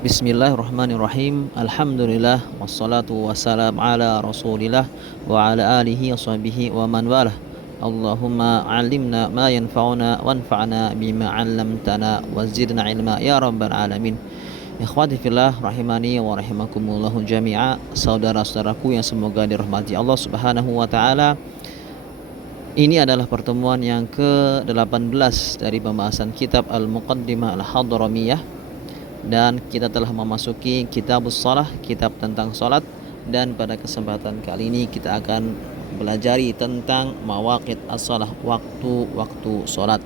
Bismillahirrahmanirrahim. Alhamdulillah wassalatu wassalam ala Rasulillah wa ala alihi wa sahbihi wa man walah. Allahumma 'allimna ma yanfa'una wanfa'na bima 'allamtana wa zidna ilma ya rabbal alamin. Ikhwati fillah rahimani wa rahimakumullah jami'a. Saudara-saudaraku yang semoga dirahmati Allah Subhanahu wa taala. Ini adalah pertemuan yang ke-18 dari pembahasan kitab Al-Muqaddimah Al-Hadramiyah, dan kita telah memasuki kitabus shalah, kitab tentang salat. Dan pada kesempatan kali ini kita akan belajari tentang mawaqit as-shalah, waktu-waktu salat.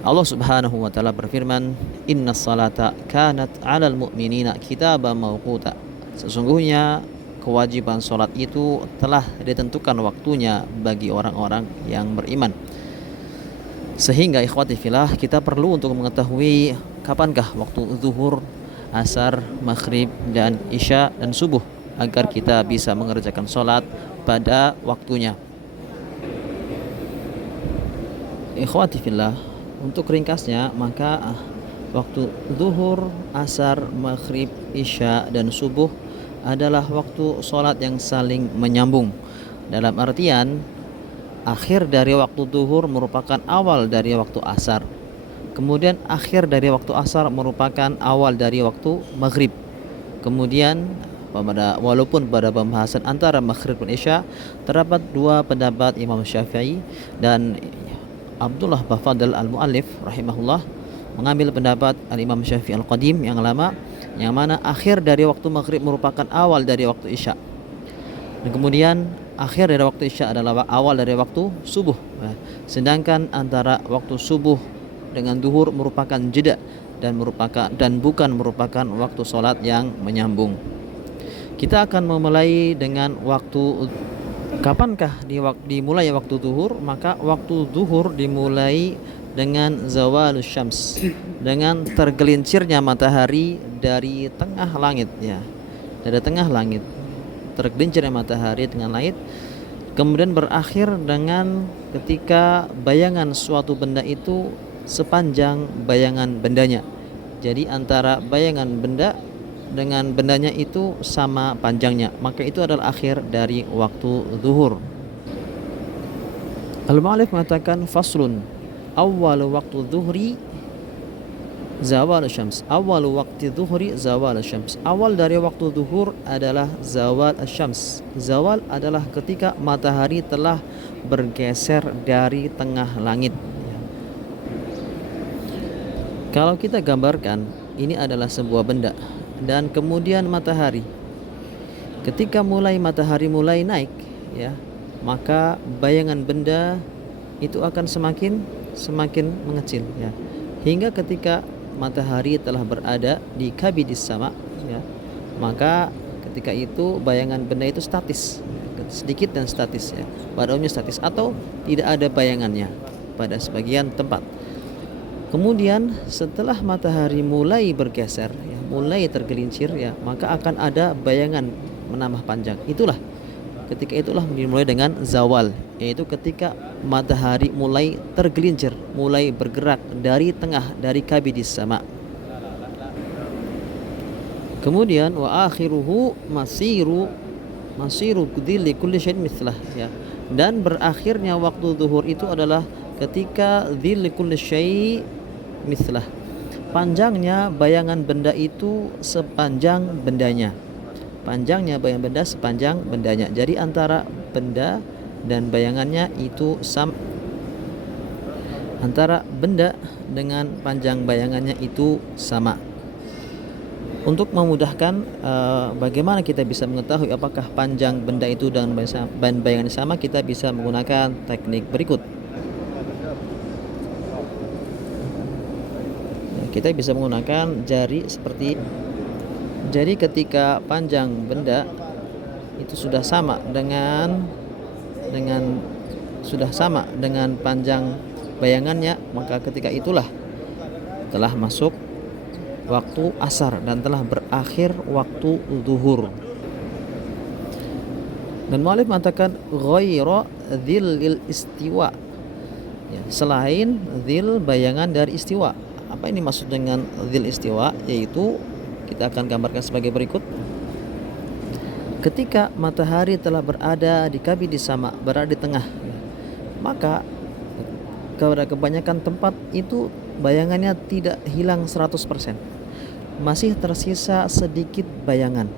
Allah Subhanahu wa taala berfirman, "Innas salata kanat 'alal mu'minina kitaban mawquta." Sesungguhnya kewajiban salat itu telah ditentukan waktunya bagi orang-orang yang beriman. Sehingga ikhwati fillah, kita perlu untuk mengetahui kapankah waktu zuhur, asar, maghrib, dan isya dan subuh agar kita bisa mengerjakan sholat pada waktunya. Ikhwati fillah, untuk ringkasnya maka waktu zuhur, asar, maghrib, isya, dan subuh adalah waktu sholat yang saling menyambung. Dalam artian, akhir dari waktu zuhur merupakan awal dari waktu asar. Kemudian akhir dari waktu asar merupakan awal dari waktu maghrib. Kemudian walaupun pada pembahasan antara maghrib dan isya terdapat dua pendapat Imam Syafi'i dan Abdullah Bafadl al-Mu'allif rahimahullah mengambil pendapat al-Imam Syafi'i al-Qadim yang lama, yang mana akhir dari waktu maghrib merupakan awal dari waktu isya. Dan kemudian akhir dari waktu isya adalah awal dari waktu subuh. Sedangkan antara waktu subuh dengan duhur merupakan jeda dan bukan merupakan waktu sholat yang menyambung. Kita akan memulai dengan waktu. Kapankah dimulai waktu duhur? Maka waktu duhur dimulai dengan zawalus syams, dengan tergelincirnya matahari dari tengah langit, dari tengah langit. Tergelincirnya matahari dengan langit, kemudian berakhir dengan ketika bayangan suatu benda itu sepanjang bayangan bendanya. Jadi antara bayangan benda dengan bendanya itu sama panjangnya, maka itu adalah akhir dari waktu zuhur. Al-Mu'allif mengatakan faslun awal waktu zuhri zawal syams. Awal waktu zuhri zawal syams. Awal dari waktu zuhur adalah zawal syams. Zawal adalah ketika matahari telah bergeser dari tengah langit. Kalau kita gambarkan, ini adalah sebuah benda dan kemudian matahari. Ketika matahari mulai naik, maka bayangan benda itu akan semakin mengecil, hingga ketika matahari telah berada di kabidis sama, maka ketika itu bayangan benda itu statis, sedikit dan statis, pada umumnya statis atau tidak ada bayangannya pada sebagian tempat. Kemudian setelah matahari mulai bergeser, mulai tergelincir, maka akan ada bayangan menambah panjang. Ketika itulah dimulai dengan zawal, yaitu ketika matahari mulai tergelincir, mulai bergerak dari tengah, dari kabidis sama. Kemudian wa akhiruhu masiru dhilli kulli syai'in mithlah, dan berakhirnya waktu zuhur itu adalah ketika dhilli kulli syai' mithlah, panjangnya bayangan benda itu sepanjang bendanya. Panjangnya bayangan benda sepanjang bendanya. Jadi antara benda dan bayangannya itu sama. Antara benda dengan panjang bayangannya itu sama. Untuk memudahkan bagaimana kita bisa mengetahui apakah panjang benda itu dan bayangannya sama, kita bisa menggunakan teknik berikut. Kita bisa menggunakan jari seperti. Jadi ketika panjang benda itu sudah sama dengan panjang bayangannya, maka ketika itulah telah masuk waktu asar dan telah berakhir waktu zuhur. Dan mu'allif mengatakan ghaira dzillil istiwa, selain dzil bayangan dari istiwa. Apa ini maksud dengan dzil istiwa? Yaitu Kita akan gambarkan sebagai berikut. Ketika matahari telah berada di kabid sama, berada di tengah, maka pada kebanyakan tempat itu bayangannya tidak hilang 100%. Masih tersisa sedikit bayangan.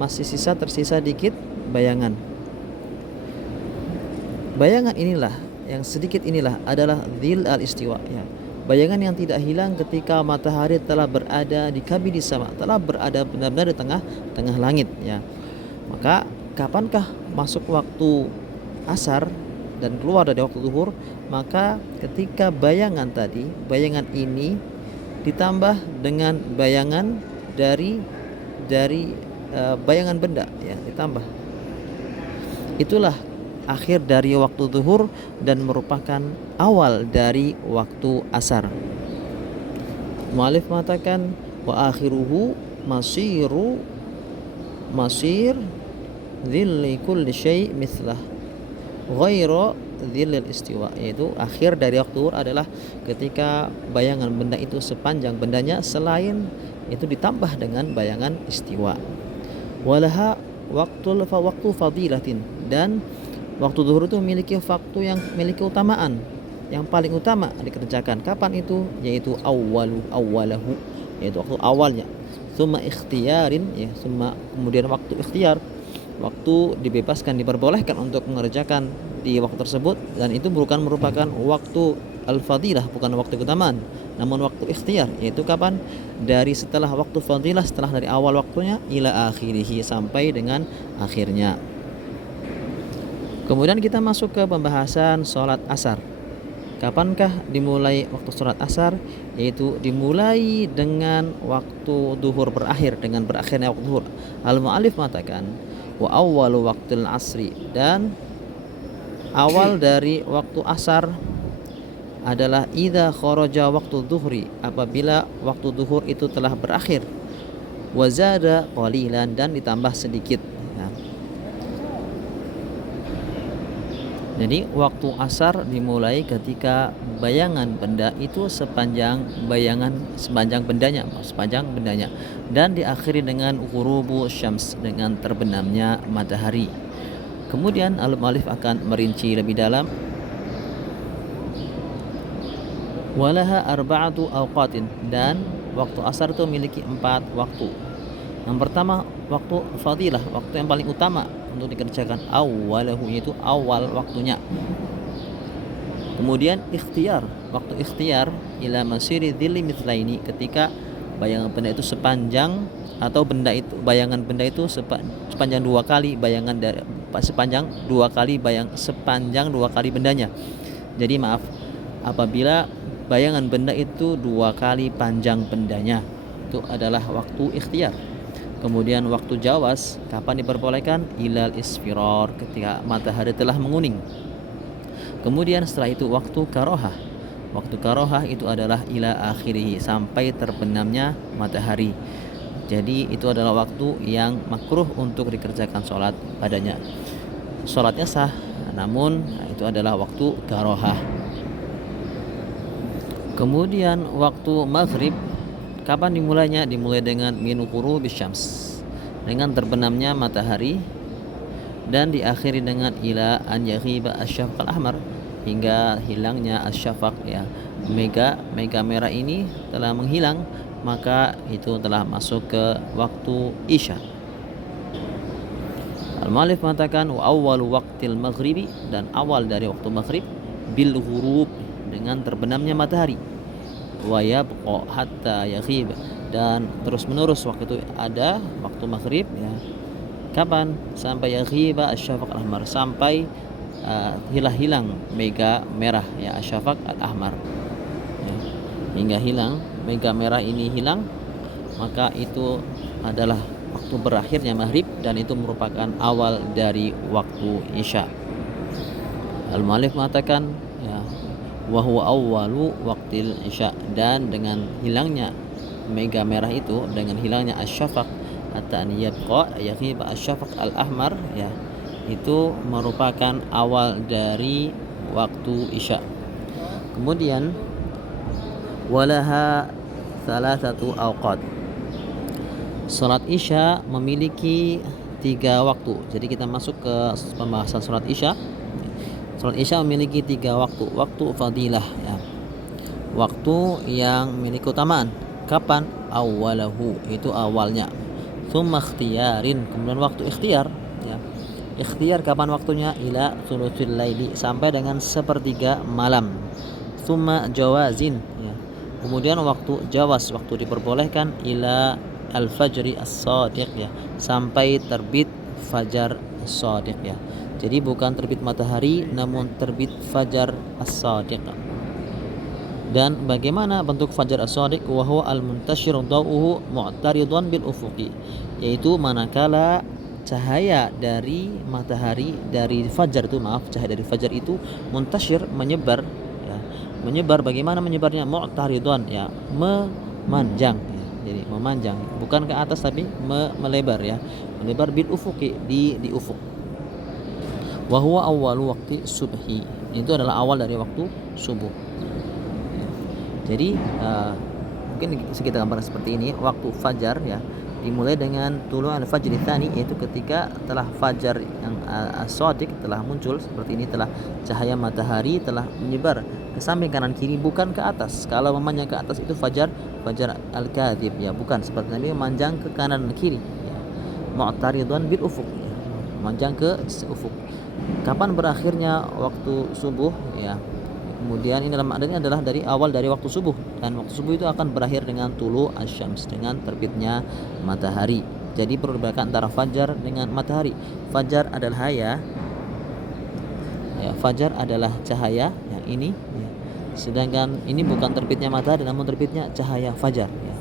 Masih tersisa dikit bayangan. Bayangan inilah, yang sedikit inilah adalah dhil al-istiwa, ya. Bayangan yang tidak hilang ketika matahari telah berada di kabid sama, telah berada benar-benar di tengah langit, ya. Maka kapankah masuk waktu asar dan keluar dari waktu zuhur? Maka ketika bayangan ini ditambah dengan bayangan dari bayangan benda, ya, ditambah. Itulah akhir dari waktu zuhur dan merupakan awal dari waktu asar. Mu'alif mengatakan wa akhiruhu masir dhilli kulli syai' mithlah ghairu dhillil istiwa, yaitu akhir dari waktu zuhur adalah ketika bayangan benda itu sepanjang bendanya selain itu ditambah dengan bayangan istiwa. Walaha waktu fadilatin, dan waktu zuhur itu memiliki waktu yang memiliki utamaan, yang paling utama dikerjakan. Kapan itu? Yaitu awwalahu, yaitu waktu awalnya. Summa ikhtiyarin, ya, kemudian waktu ikhtiar, waktu dibebaskan, diperbolehkan untuk mengerjakan di waktu tersebut, dan itu merupakan waktu al-fadilah, bukan waktu keutamaan, namun waktu ikhtiar, yaitu kapan? Dari setelah waktu fadilah, setelah dari awal waktunya ila akhirih, sampai dengan akhirnya. Kemudian kita masuk ke pembahasan sholat asar. Kapankah dimulai waktu sholat asar? Yaitu dimulai dengan waktu duhur berakhir, dengan berakhirnya waktu duhur. Al-mu'alif mengatakan wa awwalu waqtil asri, dan awal dari waktu asar adalah idza kharaja waktu duhri, apabila waktu duhur itu telah berakhir, wa zada qalilan, dan ditambah sedikit. Jadi waktu asar dimulai ketika bayangan benda itu sepanjang bendanya, dan diakhiri dengan ghurubu syams, dengan terbenamnya matahari. Kemudian al-mu'allif akan merinci lebih dalam. Walaha arba'atu awqatin, dan waktu asar itu memiliki 4 waktu. Yang pertama waktu fadilah, waktu yang paling utama untuk dikerjakan, awwalahu, yaitu awal waktunya. Kemudian ikhtiar, waktu ikhtiar ila masiri dhilli mithlaini, ketika bayangan benda itu sepanjang, atau bayangan benda itu sepanjang 2 kali sepanjang 2 kali bendanya. Jadi apabila bayangan benda itu 2 kali panjang bendanya, itu adalah waktu ikhtiar. Kemudian waktu jawas, kapan diperbolehkan? Ilal isfirar, ketika matahari telah menguning. Kemudian setelah itu waktu karohah. Waktu karohah itu adalah ila akhirih, sampai terbenamnya matahari. Jadi itu adalah waktu yang makruh untuk dikerjakan sholat padanya. Sholatnya sah, namun itu adalah waktu karohah. Kemudian waktu maghrib, kapan dimulainya? Dimulai dengan min ghurubis syams, dengan terbenamnya matahari, dan diakhiri dengan ila an yaghiba asyafaq al-ahmar, hingga hilangnya asyafaq, ya, mega merah ini telah menghilang, maka itu telah masuk ke waktu isya. Al-mu'allif mengatakan wa awwalu waqtil maghribi, dan awal dari waktu maghrib, bil ghurub, dengan terbenamnya matahari, wa yabqa hatta yaghib, dan terus menerus waktu itu ada waktu maghrib, ya. Kapan? Sampai yaghiba asyafaq al-ahmar, sampai hilang mega merah, ya, asyafaq al-ahmar, ya. Hingga hilang mega merah ini hilang, maka itu adalah waktu berakhirnya maghrib, dan itu merupakan awal dari waktu isya. Al-mu'allif mengatakan, ya, wa huwa awwalu waqtil isya, dan dengan hilangnya mega merah itu, dengan hilangnya asyafaq hatta an yabqa yaghib asyafaq al-ahmar, ya, itu merupakan awal dari waktu isya. Kemudian walaha thalathatu awqat, Salat Isya memiliki 3 waktu. Jadi kita masuk ke pembahasan salat Isya. Salat Isya memiliki 3 waktu. Waktu fadilah ya. Waktu yang memiliki keutamaan. Kapan? Awwalahu, itu awalnya. Tsumma ikhtiyarin, kemudian waktu ikhtiar ya. Ikhtiar kapan waktunya? Ila thulutsil laili, sampai dengan sepertiga malam. Tsumma jawazin ya. Kemudian waktu jawaz, waktu diperbolehkan, ila al-fajri as-shadiq ya, sampai terbit fajar as-shadiq ya. Jadi bukan terbit matahari namun terbit fajar as-shadiq. Dan bagaimana bentuk fajar as-shadiq? Wa huwa al-muntashir dawuhu mu'taridan bil ufuqi, yaitu manakala cahaya dari matahari dari fajar itu cahaya dari fajar itu muntashir, menyebar ya. Menyebar, bagaimana menyebarnya? Mu'taridan ya, memanjang ya. Jadi memanjang, bukan ke atas tapi melebar ya. Melebar bil ufuqi, di ufuk. Wa huwa awwalu waqti subhi, itu adalah awal dari waktu subuh. Jadi mungkin kita gambarkan seperti ini. Waktu fajar ya dimulai dengan tulu al-fajr tsani, yaitu ketika telah fajar yang as-shadiq telah muncul seperti ini, telah cahaya matahari telah menyebar ke samping kanan kiri, bukan ke atas. Kalau memanjang ke atas itu fajar al-kadhib ya, bukan seperti Nabi memanjang ke kanan dan kiri ya. Mu'taridan bil ufuq ya, memanjang ke ufuk. Kapan berakhirnya waktu subuh ya? Kemudian ini dalam adanya adalah dari awal dari waktu subuh, dan waktu subuh itu akan berakhir dengan tulu asyams, dengan terbitnya matahari. Jadi perlu dibedakan antara fajar dengan matahari. Fajar adalah fajar adalah cahaya yang ini ya. Sedangkan ini bukan terbitnya matahari namun terbitnya cahaya fajar ya.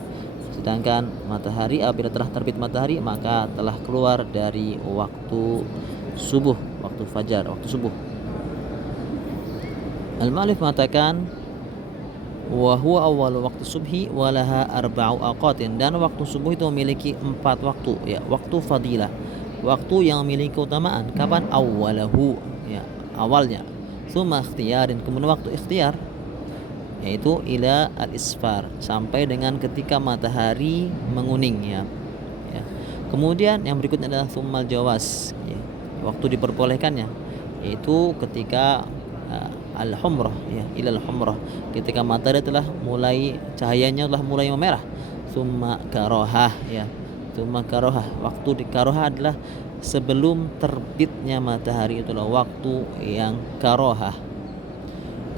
Sedangkan matahari apabila telah terbit matahari maka telah keluar dari waktu subuh, waktu fajar, waktu subuh. Al-Mu'allif mengatakan wa huwa awwalu waktu subhi wa laha arba'u aqatin, dan waktu subuh itu memiliki 4 waktu ya, waktu fadilah, waktu yang memiliki keutamaan. Kapan? Awwalahu ya, awalnya. Tsumma ikhtiyarin, kemudian waktu ikhtiar yaitu ila al-isfar, sampai dengan ketika matahari menguning ya. Kemudian yang berikutnya adalah tsummal jawaz ya, waktu diperbolehkannya, yaitu ketika al-humrah ya, ilal humrah, ketika matahari telah mulai cahayanya telah mulai memerah. Tsumma karohah ya, tsumma karohah, waktu di karohah adalah sebelum terbitnya matahari, itulah waktu yang karohah.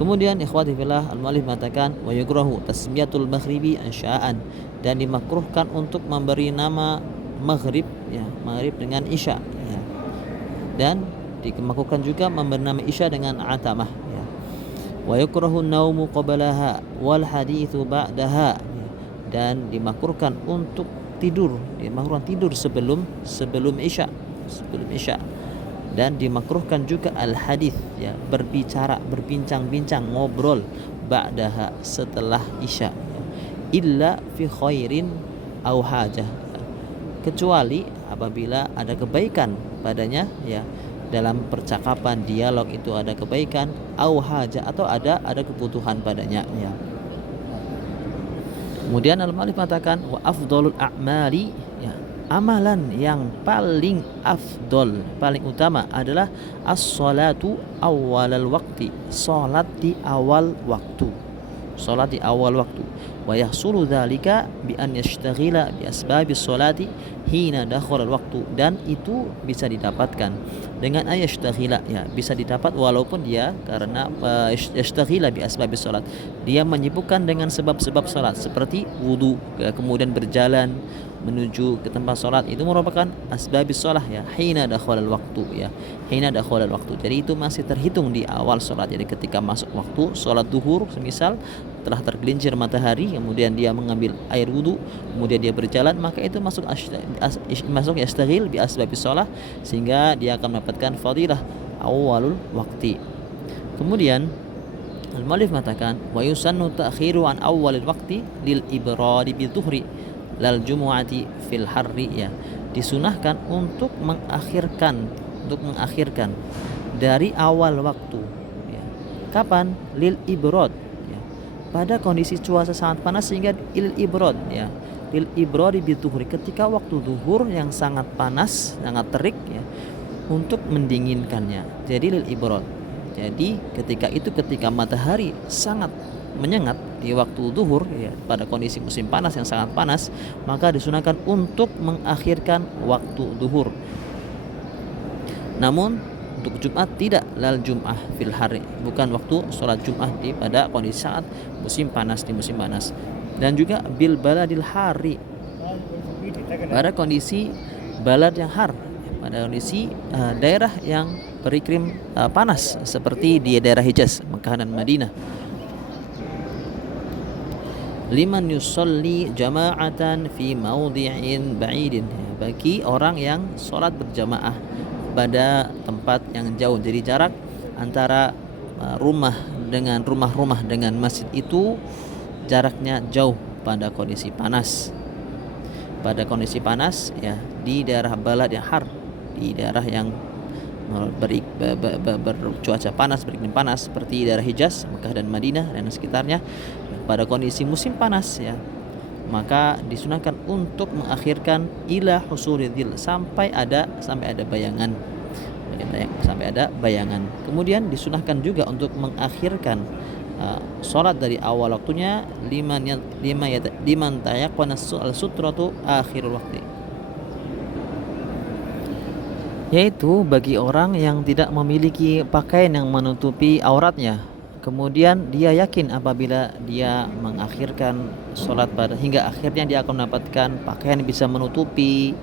Kemudian ikhwati fillah, al-mu'allif mengatakan wa yukrahu tasmiyatul maghribi ansya'an, dan dimakruhkan untuk memberi nama maghrib ya, maghrib dengan isya ya. Dan dimakruhkan juga memberi nama isya dengan atamah ya. Wa yukrahu an-naumu qablaha wal haditsu ba'daha, dan dimakruhkan untuk tidur, dimakruhkan tidur sebelum isya, dan dimakruhkan juga al-hadits ya, berbicara, berbincang-bincang, ngobrol ba'daha, setelah isya ya. Illa fi khairin au hajah, kecuali apabila ada kebaikan padanya ya, dalam percakapan dialog itu ada kebaikan, au haja, atau ada kebutuhan padanya ya. Kemudian al-mu'allif mengatakan wa afdhalul a'mali ya, amalan yang paling afdol, paling utama adalah as-salatu awwalal waqti, salat di awal waktu, salat di awal waktu. Wa yahsulu dzalika bi an yashtaghila bi asbabis salati hina dakhala waktu, dan itu bisa didapatkan dengan ayashtaghila ya, bisa didapat walaupun dia karena yashtaghila bi asbabis salat, dia menyibukkan dengan sebab-sebab salat seperti wudu ya, kemudian berjalan menuju ke tempat salat, itu merupakan asbabis shalah ya, hina dakhala waktu ya, hina dakhala waktu. Jadi itu masih terhitung di awal salat. Jadi ketika masuk waktu salat duhur semisal telah tergelincir matahari, kemudian dia mengambil air wudu, kemudian dia berjalan, maka itu masuk yastaghil bi asbabis shalah, sehingga dia akan mendapatkan fadilah awalul waqti. Kemudian al-mu'allif mengatakan wa yusannu ta'khiru an awwalil waqti lil ibradi bidzuhri lal jumu'ati fil harri ya, disunahkan untuk mengakhirkan dari awal waktu ya. Kapan? Lil ibrad ya, pada kondisi cuaca sangat panas, sehingga lil ibrad ya, lil ibrari bidzuhri, ketika waktu zuhur yang sangat panas, sangat terik ya, untuk mendinginkannya. Jadi lil ibrad. Jadi ketika matahari sangat menyengat di waktu zuhur ya, pada kondisi musim panas yang sangat panas, maka disunahkan untuk mengakhirkan waktu zuhur. Namun untuk Jumat tidak, lal Jum'ah fil hari, bukan waktu sholat Jum'ah pada kondisi saat musim panas, di musim panas. Dan juga bil baladil hari, pada kondisi balad yang har, pada kondisi daerah yang beriklim panas seperti di daerah Hijaz, Mekah dan Madinah. Liman yusolli jama'atan fi maudhi'in ba'idin, bagi orang yang sholat berjamaah pada tempat yang jauh. Jadi jarak antara rumah dengan masjid itu jaraknya jauh pada kondisi panas. Pada kondisi panas ya, di daerah balad yang har, di daerah yang bercuaca panas, beriklim panas seperti daerah Hijaz, Mekah dan Madinah dan sekitarnya, pada kondisi musim panas ya, maka disunahkan untuk mengakhirkan ila husulidil, sampai ada bayangan, Kemudian disunahkan juga untuk mengakhirkan sholat dari awal waktunya liman tayaqqana al-sutratu akhirul waktu, yaitu bagi orang yang tidak memiliki pakaian yang menutupi auratnya, kemudian dia yakin apabila dia mengakhirkan sholat hingga akhirnya dia akan mendapatkan pakaian yang bisa menutupi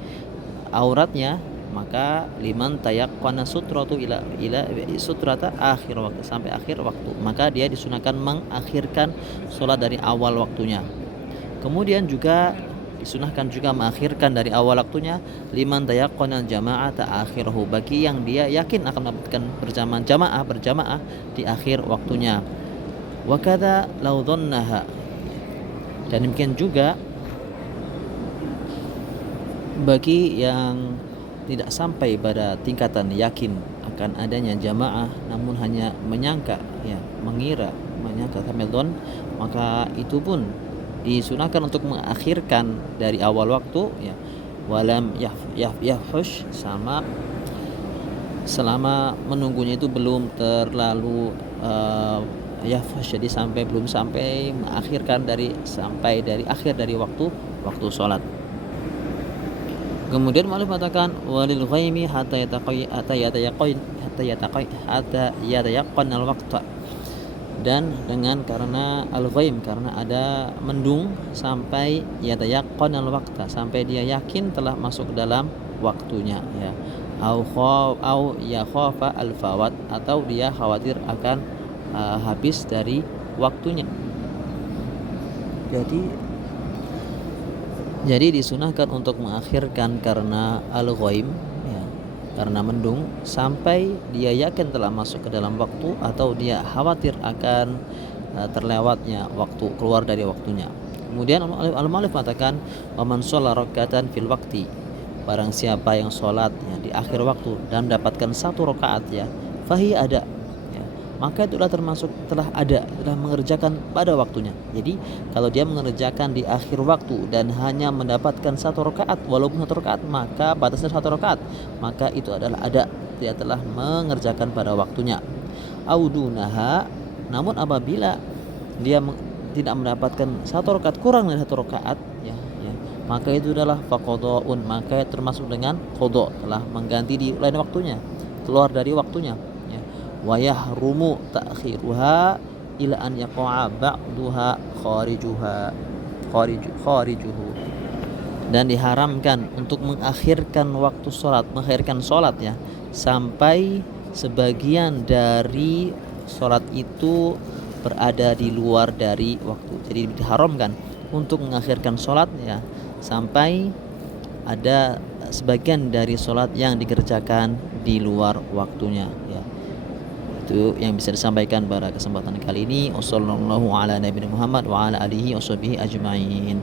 auratnya, maka liman tayaqqana sutratu ila sutrata akhir waktu, sampai akhir waktu, maka dia disunahkan mengakhirkan sholat dari awal waktunya. Kemudian juga disunahkan juga mengakhirkan dari awal waktunya liman tayaqqana jama'ata akhirahu, bagi yang dia yakin akan mendapatkan berjamaah di akhir waktunya. Wa kadza law dhannaha, dan demikian juga bagi yang tidak sampai pada tingkatan yakin akan adanya jamaah, namun hanya menyangka ya, mengira sampai dhon, maka itu pun disunahkan untuk mengakhirkan dari awal waktu ya, walam yafhush, selama menunggunya itu belum terlalu yafhush, jadi belum sampai mengakhirkan dari akhir dari waktu sholat. Kemudian mu'allif mengatakan walil ghaimi hatta yatayaqqan al-waqta, dan dengan karena al-ghaim, karena ada mendung, sampai yatayaqqan al-waqta, sampai dia yakin telah masuk dalam waktunya ya, au yakhafa al-fawat, atau dia khawatir akan habis dari waktunya. Jadi disunahkan untuk mengakhirkan karena al-ghaim ya, karena mendung, sampai dia yakin telah masuk ke dalam waktu, atau dia khawatir akan terlewatnya waktu, keluar dari waktunya. Kemudian al-mu'allif mengatakan waman shalla raka'atan fil waqti, barang siapa yang sholat ya, di akhir waktu dan mendapatkan 1 rakaat ya, fahi ada ya, maka itulah termasuk telah mengerjakan pada waktunya. Jadi kalau dia mengerjakan di akhir waktu dan hanya mendapatkan 1 rakaat, walaupun 1 rakaat, maka batasnya 1 rakaat, maka itu adalah dia telah mengerjakan pada waktunya. Audunaha, namun apabila dia tidak mendapatkan 1 rakaat, kurang dari 1 rakaat ya, maka itu adalah faqadha'un, maka termasuk dengan qadha, telah mengganti di lain waktunya, keluar dari waktunya ya. Wa yahrumu ta'khiruha ila an yaqa'a ba'duha kharijuhu, dan diharamkan untuk mengakhirkan waktu mengakhirkan sholat ya, sampai sebagian dari sholat itu berada di luar dari waktu. Jadi diharamkan untuk mengakhirkan sholat ya, sampai ada sebagian dari sholat yang dikerjakan di luar waktunya ya. Itu yang bisa disampaikan pada kesempatan kali ini. Wassallallahu ala nabiyina Muhammad wa ala alihi washabihi ajma'in.